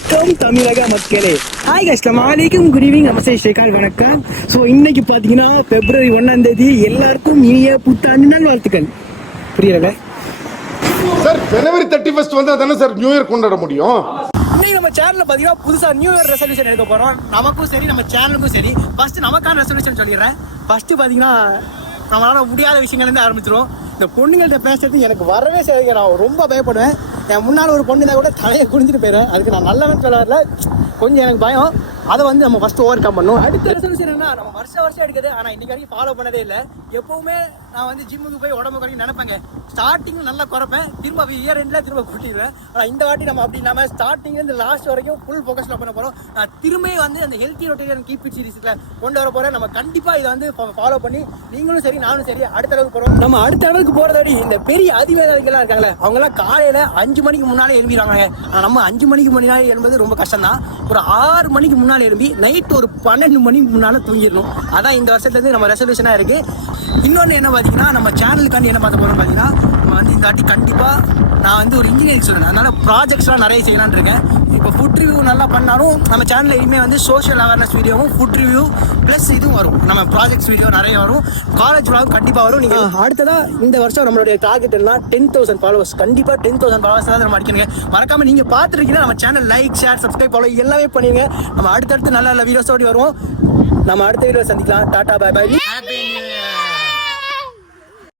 வணக்கம் தமிழக மக்களே. ஹாய் கைஸ், அஸ்ஸலாமு அலைக்கும், குட் ஈவினிங், நமஸ்தே, ஸ்ரீகால், வணக்கம். ஸோ இன்னைக்கு பார்த்தீங்கன்னா February 1 எல்லாருக்கும் இனிய புத்தாண்டு நல்வாழ்த்துக்கள். புரியல சார், January 31 வந்தா தானே சார் நியூ இயர் கொண்டாட முடியும். இன்னைக்கு நம்ம சேனல்ல பார்த்தீங்கன்னா புதுசாக நியூ இயர் ரெசல்யூஷன் எடுக்க போகிறோம். நமக்கும் சரி நம்ம சேனலுக்கும் சரி. ஃபர்ஸ்ட் நமக்கான ரெசல்யூஷன் சொல்லிடுறேன். ஃபர்ஸ்ட் பார்த்தீங்கன்னா நம்மளால முடியாத விஷயங்கள்லேருந்து ஆரம்பிச்சிடும். இந்த பொண்ணுங்கள்ட்ட பேசுறது எனக்கு வரவே செய்ய நான் ரொம்ப பயப்படுவேன். என் முன்னால் ஒரு பொண்ணு தான் கூட தலையை குடிஞ்சிட்டு போயிடுவேன். அதுக்கு நான் நல்லவன் சொல்ல வரல, கொஞ்சம் எனக்கு பயம். அதை வந்து நம்ம ஃபர்ஸ்ட் ஓவர் கம் பண்ணணும். அடுத்த ரெசல்யூஷன் என்ன, நம்ம வருஷம் எடுக்குது, ஆனால் இன்னைக்கு வரைக்கும் ஃபாலோ பண்ணதே இல்லை. எப்பவுமே நான் வந்து ஜிம்முக்கு போய் உடம்பு குறையும் நினைப்பேங்க. ஸ்டார்டிங் நல்லா குறைப்பேன், திரும்ப இயர் எண்டில் திரும்ப கூட்டிடுவேன். ஆனால் இந்த வாட்டி நம்ம அப்படி இல்லாமல் ஸ்டார்டிங்லேருந்து லாஸ்ட் வரைக்கும் ஃபுல் ஃபோக்கஸில் பண்ண போகிறோம். நான் திரும்பி வந்து அந்த ஹெல்த்தி ரொட்டேரியன் கீப் இட் சீரிஸில் கொண்டு வர போகிறேன். நம்ம கண்டிப்பாக இதை வந்து ஃபாலோ பண்ணி நீங்களும் சரி நானும் சரி அடுத்த அளவுக்கு போகிறோம். நம்ம அடுத்த அளவுக்கு போகிறத இந்த பெரிய அதிவேதங்கள்லாம் இருக்காங்களே, அவங்களாம் காலையில் 5 மணிக்கு முன்னாலே எழுப்பிடுவாங்க. ஆனால் நம்ம 5 மணிக்கு முன்னாடி எழும்பது ரொம்ப கஷ்டம் தான். ஒரு 6 மணிக்கு முன்னால் எழுப்பி நைட்டு ஒரு 12 மணிக்கு முன்னால் தூங்கிடணும். அதான் இந்த வருஷத்துலேருந்து நம்ம ரெசல்யூஷனாக இருக்குது. இன்னொன்று என்ன பார்த்தீங்கன்னா, நம்ம சேனலுக்காண்டி என்ன பார்க்க போகிறோம் பார்த்தீங்கன்னா, நம்ம வந்து இந்த வாட்டி கண்டிப்பாக நான் வந்து ஒரு இன்ஜினியரிங் ஸ்டூடெண்ட், அதனால் ப்ராஜெக்ட்ஸ்லாம் நிறைய செய்யலான்னு இருக்கேன். இப்போ ஃபுட் ரிவ்யூ நல்லா பண்ணாலும் நம்ம சேனலில் இனிமேல் வந்து சோஷியல் அவேர்னஸ் வீடியோவும் ஃபுட் ரிவ்யூ ப்ளஸ் இதுவும் வரும். நம்ம ப்ராஜெக்ட்ஸ் வீடியோ நிறைய வரும். காலேஜ் விளாகும் கண்டிப்பாக வரும். நீங்கள் அடுத்ததாக இந்த வருஷம் நம்மளுடைய டார்கெட் என்ன, 10,000 ஃபாலோவர்ஸ். கண்டிப்பாக 10,000 ஃபாலோவர்ஸ் தான் நம்ம அடிக்கணுங்க. மறக்காமல் நீங்கள் பார்த்துருக்கீங்கன்னா நம்ம channel like, share, subscribe follow எல்லாமே பண்ணுங்க. நம்ம அடுத்தடுத்து நல்ல நல்ல வீடியோஸோடு வருவோம். நம்ம அடுத்த வீடியோ சந்திக்கலாம். Tata, bye by.